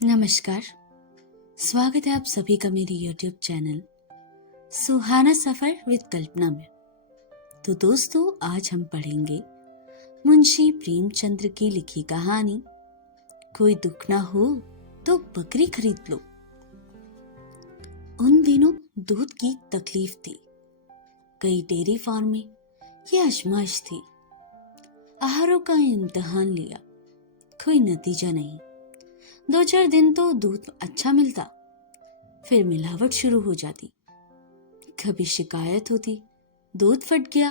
नमस्कार। स्वागत है आप सभी का मेरे YouTube channel Suhana Safar with Kalpana में। तो दोस्तों, आज हम पढ़ेंगे मुंशी प्रेमचंद्र की लिखी कहानी कोई दुख ना हो तो बकरी खरीद लो। उन दिनों दूध की तकलीफ थी। कई डेयरी फार्म में यह आजमाइश थी। आहारों का इम्तिहान लिया, कोई नतीजा नहीं। 2-4 दिन तो दूध अच्छा मिलता, फिर मिलावट शुरू हो जाती। कभी शिकायत होती, दूध फट गया,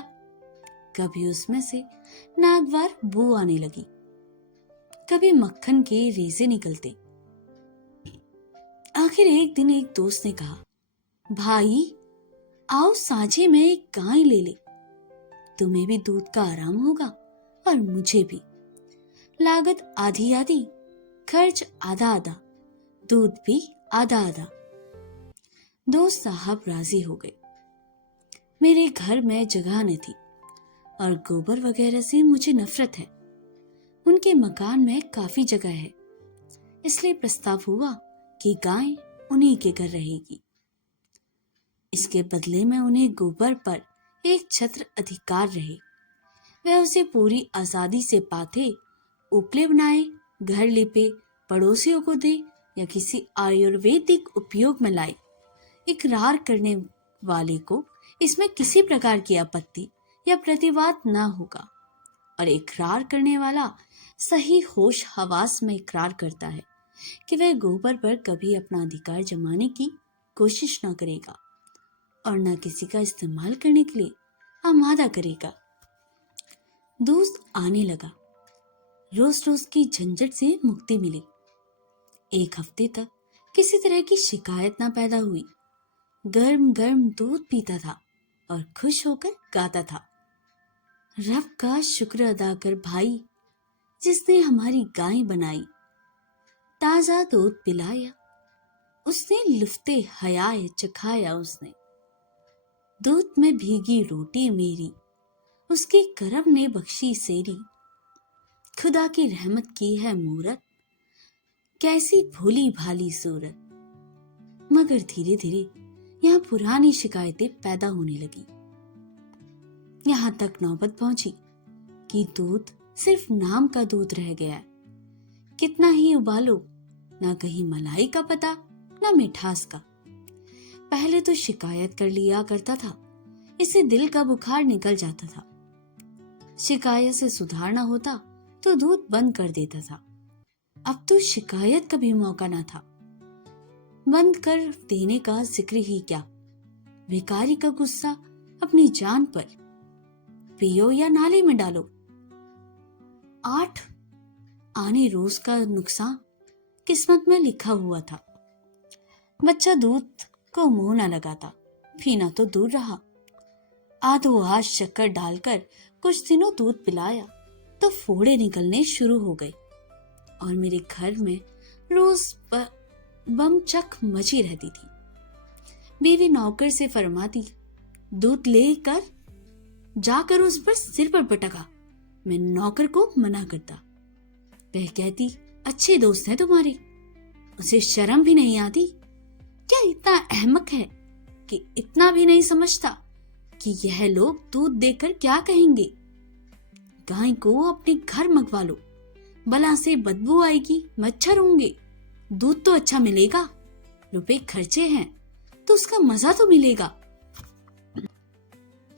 कभी उसमें से नागवार बू आने लगी, कभी मक्खन के रेजे निकलते। आखिर एक दिन एक दोस्त ने कहा, भाई आओ साझे में एक गाय ले ले, तुम्हें भी दूध का आराम होगा और मुझे भी। लागत आधी आधी, खर्च आधा आधा, दूध भी आधा आधा। दोस्त साहब राजी हो गए। मेरे घर में जगह न थी और गोबर वगैरह से मुझे नफरत है। उनके मकान में काफी जगह है, इसलिए प्रस्ताव हुआ कि गाय उन्हीं के घर रहेगी। इसके बदले में उन्हें गोबर पर एक छत्र अधिकार रहे। वह उसे पूरी आजादी से पाथे, उपले बनाए, घर लिपे, पड़ोसियों को दे या किसी आयुर्वेदिक उपयोग में लाए। इकरार करने वाले को इसमें किसी प्रकार की आपत्ति या प्रतिवाद न होगा और इकरार करने वाला सही होश हवास में इकरार करता है कि वह गोबर पर कभी अपना अधिकार जमाने की कोशिश न करेगा और न किसी का इस्तेमाल करने के लिए आमादा करेगा। दोस्त आने लगा। रोज रोज की झंझट से मुक्ति मिली। एक हफ्ते तक किसी तरह की शिकायत ना पैदा हुई। गर्म गर्म दूध पीता था और खुश होकर गाता था, रब का शुक्र अदा कर भाई, जिसने हमारी गाय बनाई, ताजा दूध पिलाया, उसने लुफ्ते हयाए चखाया, उसने दूध में भीगी रोटी मेरी, उसके करम ने बख्शी सेरी। खुदा की रहमत की है मूरत, कैसी भोली भाली सूरत। मगर धीरे धीरे यहाँ पुरानी शिकायतें पैदा होने लगी। यहाँ तक नौबत पहुंची कि दूध सिर्फ नाम का दूध रह गया है। कितना ही उबालो, ना कहीं मलाई का पता, ना मिठास का। पहले तो शिकायत कर लिया करता था, इससे दिल का बुखार निकल जाता था। शिकायत से सुधार ना होता तो दूध बंद कर देता था। अब तो शिकायत का भी मौका ना था। बंद कर देने का जिक्र ही क्या, भिखारी का गुस्सा अपनी जान पर, पियो या नाले में डालो। 8 आने रोज का नुकसान किस्मत में लिखा हुआ था। बच्चा दूध को मुंह न लगाता, पीना तो दूर रहा। आधो आध शक्कर डालकर कुछ दिनों दूध पिलाया तो फोड़े निकलने शुरू हो गए और मेरे घर में रोज बमचक मची रहती थी। बीवी नौकर से फरमाती, दूध लेकर जाकर उस पर सिर पर पटका। मैं नौकर को मना करता। वह कहती, अच्छे दोस्त हैं तुम्हारे, उसे शर्म भी नहीं आती। क्या इतना अहमक है कि इतना भी नहीं समझता कि यह लोग दूध देकर क्या कहेंगे। गाय को अपने घर मंगवा लो, बला से बदबू आएगी, मच्छर होंगे, दूध तो अच्छा मिलेगा, रुपए खर्चे हैं तो उसका मजा तो मिलेगा।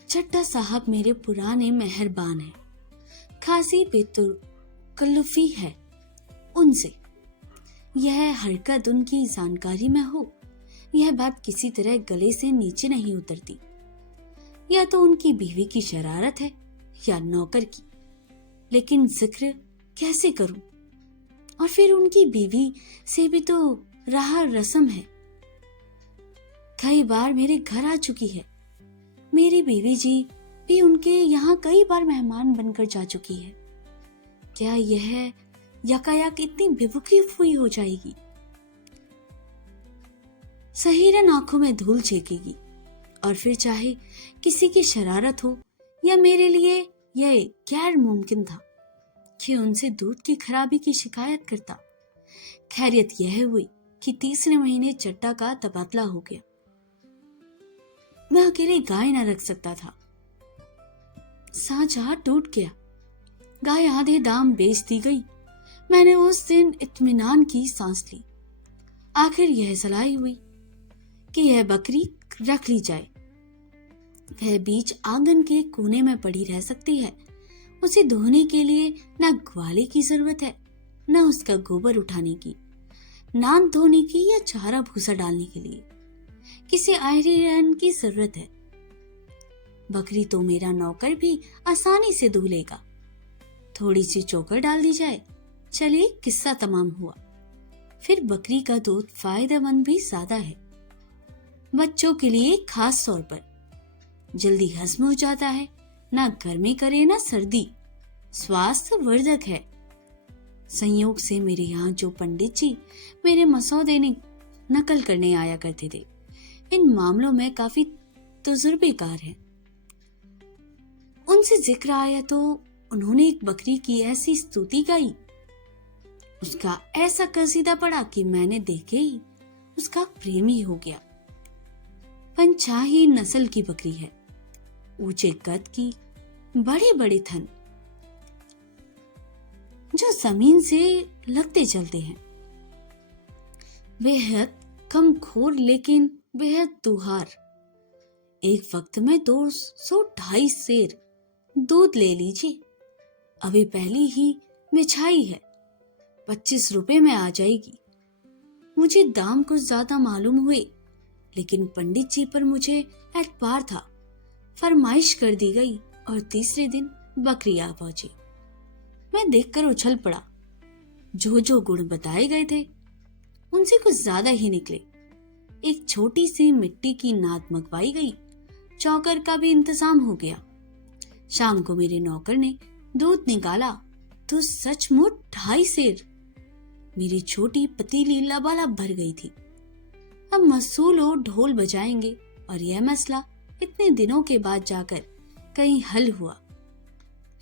चड्ढा साहब मेरे पुराने मेहरबान हैं, खासी बेतकल्लुफी है उनसे। यह हरकत उनकी जानकारी में हो, यह बात किसी तरह गले से नीचे नहीं उतरती। या तो उनकी बीवी की शरारत है या नौकर की, लेकिन जिक्र कैसे करूं। और फिर उनकी बीवी से भी तो रहा रस्म है। कई बार मेरे घर आ चुकी है। मेरी बीवी जी भी उनके यहाँ कई बार मेहमान बनकर जा चुकी है। क्या यह यकायक इतनी बेवकूफ हुई हो जाएगी? सहीरन आंखों में धूल झेकेगी और फिर चाहे किसी की शरारत हो या मेरे लिए यह गैर मुमकिन था कि उनसे दूध की खराबी की शिकायत करता। खैरियत यह हुई कि तीसरे महीने चट्टा का तबादला हो गया। मैं अकेले गाय न रख सकता था। साझा टूट गया। गाय आधे दाम बेच दी गई। मैंने उस दिन इत्मीनान की सांस ली। आखिर यह सलाह हुई कि यह बकरी रख ली जाए। वह बीच आंगन के कोने में पड़ी रह सकती है। उसे धोने के लिए न ग्वाले की जरूरत है, न उसका गोबर उठाने की, नान धोने की या चारा भूसा डालने के लिए किसी आयरन की जरूरत है। बकरी तो मेरा नौकर भी आसानी से धो लेगा। थोड़ी सी चोकर डाल दी जाए। चलिए, किस्सा तमाम हुआ। फिर बकरी का दूध फायदेमंद भी ज्यादा है। बच्चों के लिए खास तौर पर जल्दी हजम हो जाता है, ना गर्मी करे ना सर्दी, स्वास्थ्य वर्धक है। संयोग से मेरे यहाँ जो पंडित जी मेरे मसौदे ने नकल करने आया करते थे, इन मामलों में काफी तजुर्बेकार हैं। उनसे जिक्र आया तो उन्होंने एक बकरी की ऐसी स्तुति गाई, उसका ऐसा कसीदा पड़ा कि मैंने देखे ही उसका प्रेमी हो गया। पंचाही नस्ल की बकरी है, ऊंचे कद की, बड़े बड़े थन जो जमीन से लगते चलते हैं। बेहद कमखोर लेकिन बेहद दुहार। एक वक्त में 200-250 सेर दूध ले लीजिए। अभी पहली ही मिछाई है, 25 रुपए में आ जाएगी। मुझे दाम कुछ ज्यादा मालूम हुए, लेकिन पंडित जी पर मुझे एतबार था। फरमाइश कर दी गई और तीसरे दिन बकरी आ पहुंची। मैं देखकर उछल पड़ा। जो जो गुण बताए गए थे उनसे कुछ ज्यादा ही निकले। एक छोटी सी मिट्टी की नाद मंगवाई गई। चौकर का भी इंतजाम हो गया। शाम को मेरे नौकर ने दूध निकाला तो सचमुच 2.5 सेर। मेरी छोटी पतीली लबालब भर गई थी। अब मसूलो ढोल बजाएंगे और यह मसला इतने दिनों के बाद जाकर कहीं हल हुआ।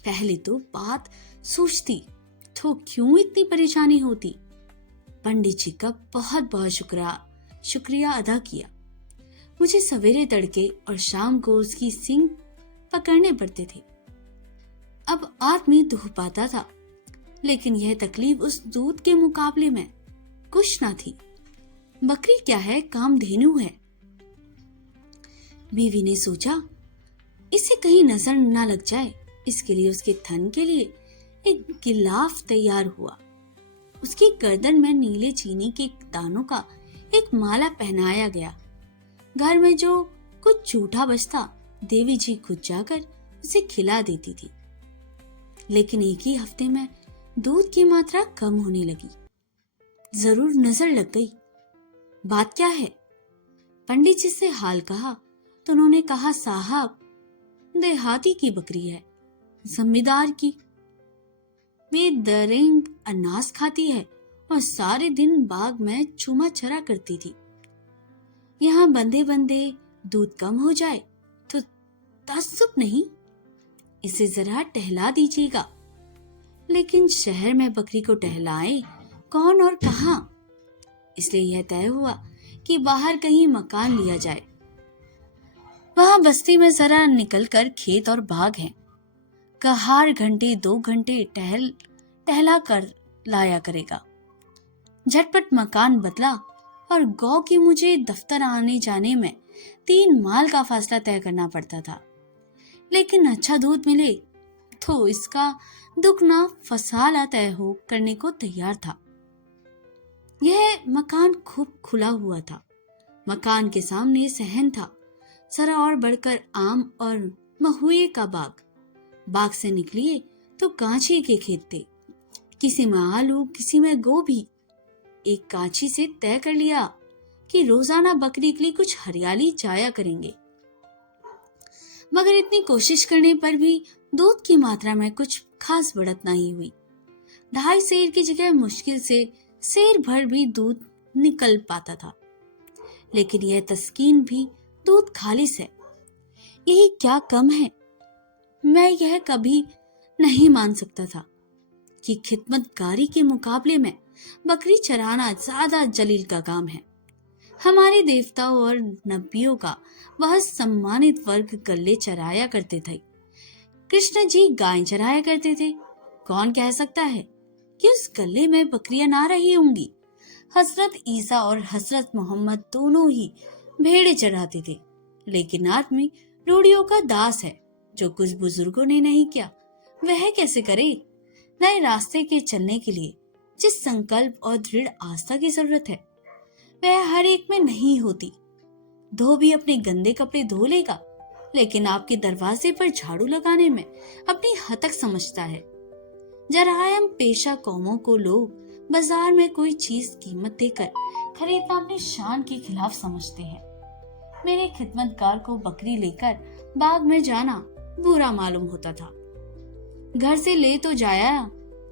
पहले तो बात सोचती तो क्यों इतनी परेशानी होती। पंडित जी का बहुत बहुत शुक्रिया अदा किया। मुझे सवेरे तड़के और शाम को उसकी सींग पकड़ने पड़ते थे। अब आदमी दुख पाता था, लेकिन यह तकलीफ उस दूध के मुकाबले में कुछ ना थी। बकरी क्या है, कामधेनु है। बीवी ने सोचा इसे कहीं नजर न लग जाए, इसके लिए उसके थन के लिए एक गिलाफ तैयार हुआ। उसकी गर्दन में नीले चीनी के दानों का एक माला पहनाया गया। घर में जो कुछ झूठा बचता देवी जी खुद जाकर उसे खिला देती थी। लेकिन एक ही हफ्ते में दूध की मात्रा कम होने लगी। जरूर नजर लग गई। बात क्या है? पंडित जी से हाल कहा तो उन्होंने कहा, साहब देहाती की बकरी है, जमींदार की। बेदरिंग अनाज खाती है और सारे दिन बाग में चूमा चरा करती थी। यहाँ बंदे बंदे दूध कम हो जाए तो ताज्जुब नहीं, इसे जरा टहला दीजिएगा। लेकिन शहर में बकरी को टहलाए कौन और कहाँ? इसलिए यह तय हुआ कि बाहर कहीं मकान लिया जाए। वहां बस्ती में जरा निकलकर खेत और बाग हैं। कहार घंटे 2 घंटे टहला कर लाया करेगा। झटपट मकान बदला और गौ की मुझे दफ्तर आने जाने में 3 माल का फासला तय करना पड़ता था। लेकिन अच्छा दूध मिले तो इसका दुगना फसाला तय हो करने को तैयार था। यह मकान खूब खुला हुआ था। मकान के सामने सहन था। जरा और बढ़कर आम और महुए का बाग। बाग से निकलिए तो कांची के खेत थे। किसी में आलू, किसी में गोभी। एक कांची से तय कर लिया कि रोजाना बकरी के लिए कुछ हरियाली जाया करेंगे। मगर इतनी कोशिश करने पर भी दूध की मात्रा में कुछ खास बढ़त नहीं हुई। 2.5 सेर की जगह मुश्किल से सेर भर भी दूध निकल पाता था। लेकिन यह तस्कीन भी दूध खालिस है। यही क्या कम है। मैं यह कभी नहीं मान सकता था कि खिदमतगारी के मुकाबले में बकरी चराना ज्यादा जलील का काम है। हमारे देवताओं और नबियों का वह सम्मानित वर्ग गल्ले चराया करते थे। कृष्ण जी गाय चराया करते थे। कौन कह सकता है कि उस गले में बकरियां ना रही होंगी। हजरत ईसा और हजरत मोहम्मद दोनों ही भेड़े चराते थे। लेकिन आदमी रूढ़ियों का दास है। जो कुछ बुजुर्गों ने नहीं किया वह कैसे करे। नए रास्ते के चलने के लिए जिस संकल्प और दृढ़ आस्था की जरूरत है वह हर एक में नहीं होती। धोबी अपने गंदे कपड़े धो लेगा, लेकिन आपके दरवाजे पर झाड़ू लगाने में अपनी हतक समझता है। जरायम पेशा कौमों को लोग बाजार में कोई चीज कीमत देकर खरीदना अपनी शान के खिलाफ समझते हैं। मेरे खिदमतगार को बकरी लेकर बाग में जाना बुरा मालूम होता था। घर से ले तो जाया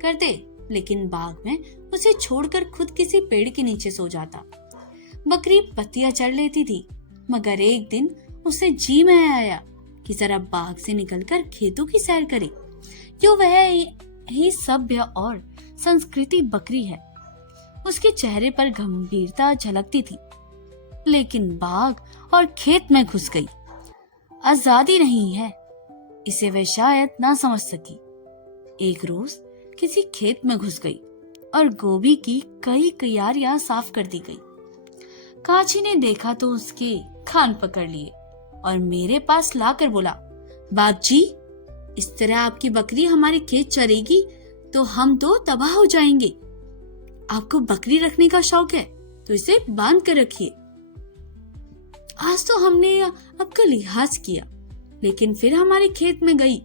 करते, लेकिन बाग में उसे छोड़कर खुद किसी पेड़ के नीचे सो जाता। बकरी पत्तियां चढ़ लेती थी, मगर एक दिन उसे जी में आया कि जरा बाग से निकलकर खेतों की सैर करे। क्यों वह ही सभ्य और संस्कृति बकरी है। उसके चेहरे पर गंभीरता झलकती थी, लेकिन बाग और खेत में घुस गई। आजादी नहीं है, इसे वह शायद ना समझ सकी। एक रोज किसी खेत में घुस गई और गोभी की कई क्यारियां साफ कर दी गई। काची ने देखा तो उसके कान पकड़ लिए और मेरे पास लाकर बोला, बाप जी, इस तरह आपकी बकरी हमारे खेत चरेगी तो हम तो तबाह हो जाएंगे। आपको बकरी रखने का शौक है तो इसे बांध कर रखिए। आज तो हमने आपका लिहाज किया, लेकिन फिर हमारे खेत में गई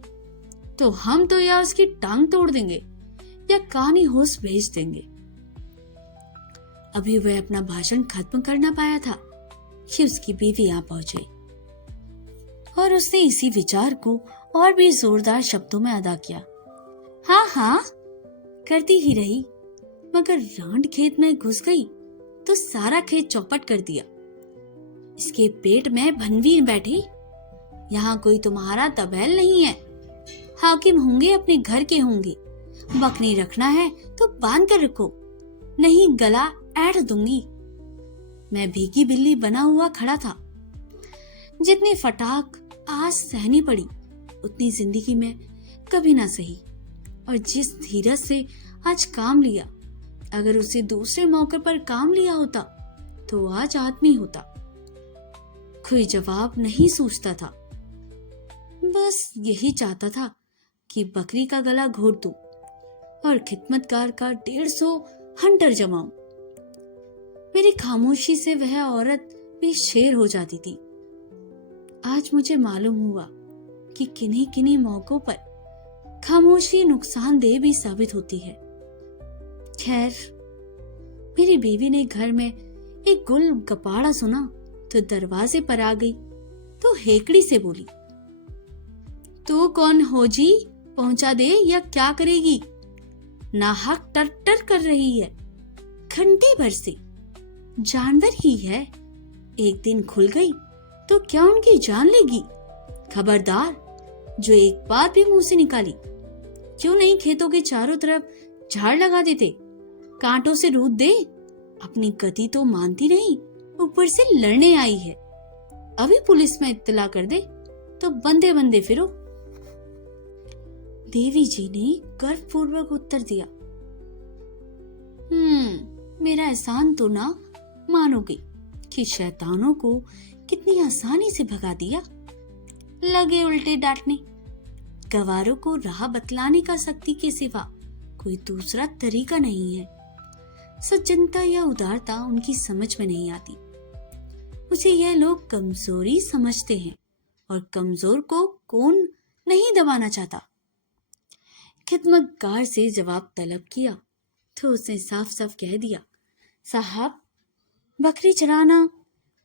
तो हम तो या उसकी टांग तोड़ देंगे या कानी होश भेज देंगे। अभी वह अपना भाषण खत्म करना पाया था कि उसकी बीवी आ पहुंची और उसने इसी विचार को और भी जोरदार शब्दों में अदा किया। हाँ हाँ करती ही रही, मगर रांड खेत में घुस गई तो सारा खेत चौपट कर दिया। इसके पेट में भनवी बैठी। यहाँ कोई तुम्हारा तबैल नहीं है। हाकिम होंगे अपने घर के होंगे। बकरी रखना है तो बांध कर रखो, नहीं गला ऐठ दूंगी। मैं भीगी बिल्ली बना हुआ खड़ा था। जितनी फटाक आज सहनी पड़ी उतनी जिंदगी में कभी ना सही। और जिस धीरज से आज काम लिया, अगर उसे दूसरे मौके पर काम लिया होता तो आज आदमी होता। कोई जवाब नहीं सूझता था, बस यही चाहता था कि बकरी का गला घोट दूं और खिदमतगार का 150 हंटर जमाऊं। मेरी खामोशी से वह औरत भी शेर हो जाती थी। आज मुझे मालूम हुआ कि किन्हीं किन्हीं मौकों पर खामोशी नुकसानदेह भी साबित होती है। खैर, मेरी बीवी ने घर में एक गुल गपाड़ा सुना तो दरवाजे पर आ गई तो हेकड़ी से बोली, तू कौन हो जी, पहुंचा दे या क्या करेगी? नाहक टर कर रही है घंटे भर से। जानवर ही है, एक दिन खुल गई तो क्या उनकी जान लेगी? खबरदार, जो एक बार भी मुंह से निकाली। क्यों नहीं खेतों के चारों तरफ झाड़ लगा देते? कांटों से रूद दे। अपनी गति तो मानती नहीं, ऊपर से लड़ने आई है। अभी पुलिस में इत्तला कर दे तो बंदे बंदे फिरो। देवी जी ने गर्वपूर्वक उत्तर दिया, मेरा एहसान तो ना मानोगे कि शैतानों को कितनी आसानी से भगा दिया। लगे उल्टे डांटने। गवारों को राह बतलाने का शक्ति के सिवा कोई दूसरा तरीका नहीं है। सज्जनता या उदारता उनकी समझ में नहीं आती। मुझे यह लोग कमजोरी समझते हैं और कमजोर को कौन नहीं दबाना चाहता। खिदमतगार से जवाब तलब किया तो उसने साफ साफ कह दिया, साहब, बकरी चराना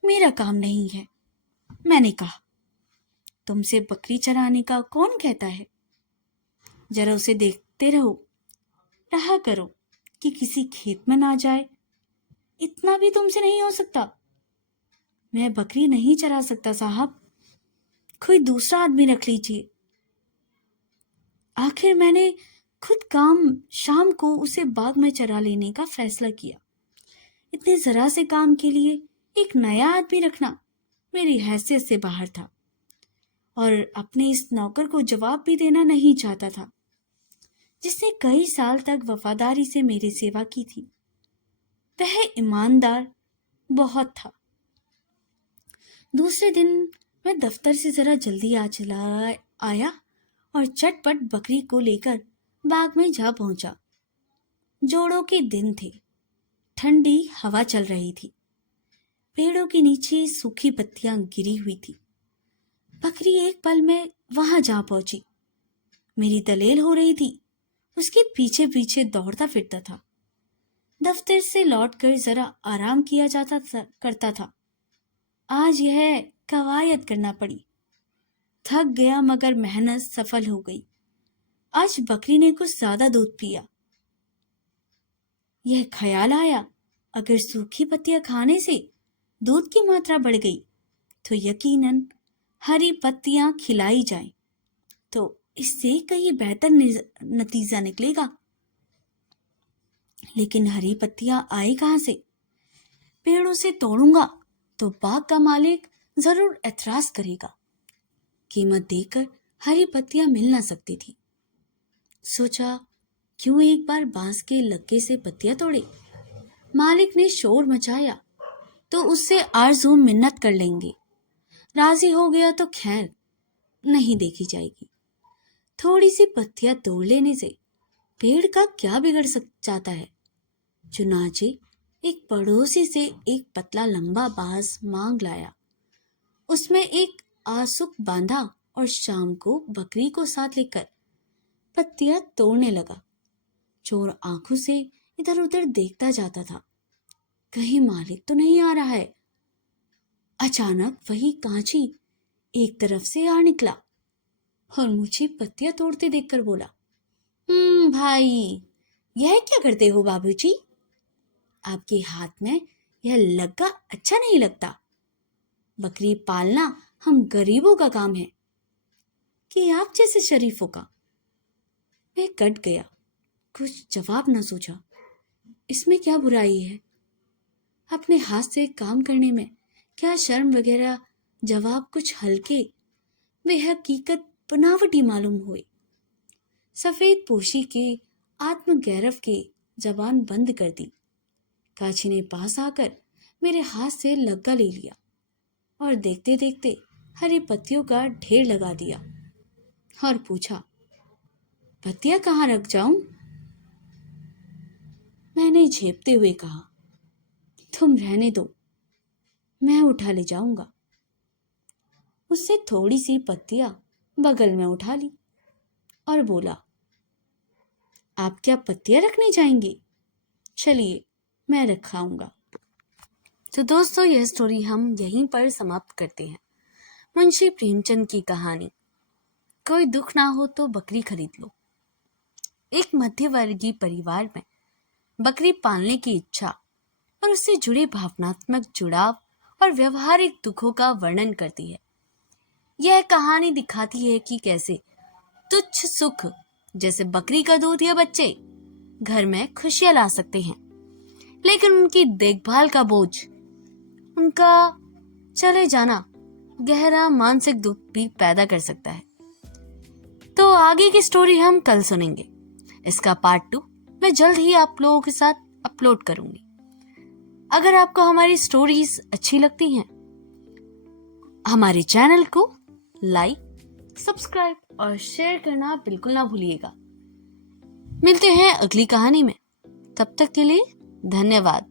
मेरा काम नहीं है। मैंने कहा, तुमसे बकरी चराने का कौन कहता है? जरा उसे देखते रहा करो कि किसी खेत में ना जाए। इतना भी तुमसे नहीं हो सकता? मैं बकरी नहीं चरा सकता साहब, कोई दूसरा आदमी रख लीजिए। आखिर मैंने खुद काम शाम को उसे बाग में चरा लेने का फैसला किया। इतने जरा से काम के लिए एक नया आदमी रखना मेरी हैसियत से बाहर था और अपने इस नौकर को जवाब भी देना नहीं चाहता था, जिसने कई साल तक वफादारी से मेरी सेवा की थी। वह ईमानदार बहुत था। दूसरे दिन मैं दफ्तर से जरा जल्दी चला आया और चटपट बकरी को लेकर बाग में जा पहुंचा। जोड़ों के दिन थे, ठंडी हवा चल रही थी, पेड़ों के नीचे सूखी पत्तियां गिरी हुई थी। बकरी एक पल में वहां जा पहुंची। मेरी दलेल हो रही थी, उसके पीछे पीछे दौड़ता फिरता था। दफ्तर से लौटकर जरा आराम किया करता था। आज यह कवायद करना पड़ी। थक गया मगर मेहनत सफल हो गई। आज बकरी ने कुछ ज्यादा दूध पिया। यह ख्याल आया, अगर सूखी पत्तियां खाने से दूध की मात्रा बढ़ गई तो यकीनन हरी पत्तियां खिलाई जाएं तो इससे कहीं बेहतर नतीजा निकलेगा। लेकिन हरी पत्तियां आई कहां से? पेड़ों से तोड़ूंगा तो बाग का मालिक जरूर एतराज करेगा। कीमत देकर हरी पत्तियां मिल ना सकती थी। सोचा क्यों एक बार बांस के लक्के से पत्तियां तोड़े। मालिक ने शोर मचाया तो उससे आरजू मिन्नत कर लेंगे। राजी हो गया तो खैर नहीं देखी जाएगी। थोड़ी सी पत्तियां तोड़ लेने से पेड़ का क्या बिगड़ जाता है। चुनाचे एक पड़ोसी से एक पतला लंबा बांस मांग लाया। उसमें एक आसुक बांधा और शाम को बकरी को साथ लेकर पत्तियां तोड़ने लगा। चोर आंखों से इधर उधर देखता जाता था, कहीं मालिक तो नहीं आ रहा है। अचानक वही कांची एक तरफ से आ निकला और मुझे पत्तियां तोड़ते देखकर बोला, भाई यह क्या करते हो बाबूजी? आपके हाथ में यह लग्गा अच्छा नहीं लगता। बकरी पालना हम गरीबों का काम है कि आप जैसे शरीफों का। मैं कट गया, कुछ जवाब न सोचा। इसमें क्या बुराई है? अपने हाथ से काम करने में क्या शर्म वगैरह? जवाब कुछ हल्के वे हकीकत बनावटी मालूम हुए। सफेद पोशी के आत्मगौरव के जबान बंद कर दी। काची ने पास आकर मेरे हाथ से लग्गा ले लिया और देखते देखते हरी पत्तियों का ढेर लगा दिया और पूछा, पत्तियां कहाँ रख जाऊं? मैंने झेपते हुए कहा, तुम रहने दो, मैं उठा ले जाऊंगा। उससे थोड़ी सी पत्तियां बगल में उठा ली और बोला, आप क्या पत्तियां रखने जाएंगे? चलिए मैं रखाऊंगा। तो दोस्तों यह स्टोरी हम यहीं पर समाप्त करते हैं। मुंशी प्रेमचंद की कहानी कोई दुख ना हो तो बकरी खरीद लो। एक मध्यवर्गीय परिवार में बकरी पालने की इच्छा और उससे जुड़े भावनात्मक जुड़ाव और व्यवहारिक दुखों का वर्णन करती है। यह कहानी दिखाती है कि कैसे तुच्छ सुख जैसे बकरी का दूध या बच्चे घर में खुशियां ला सकते हैं, लेकिन उनकी देखभाल का बोझ, उनका चले जाना गहरा मानसिक दुख भी पैदा कर सकता है। तो आगे की स्टोरी हम कल सुनेंगे। इसका पार्ट 2 मैं जल्द ही आप लोगों के साथ अपलोड करूंगी। अगर आपको हमारी स्टोरीज अच्छी लगती हैं, हमारे चैनल को लाइक, सब्सक्राइब और शेयर करना बिल्कुल ना भूलिएगा। मिलते हैं अगली कहानी में। तब तक के लिए धन्यवाद।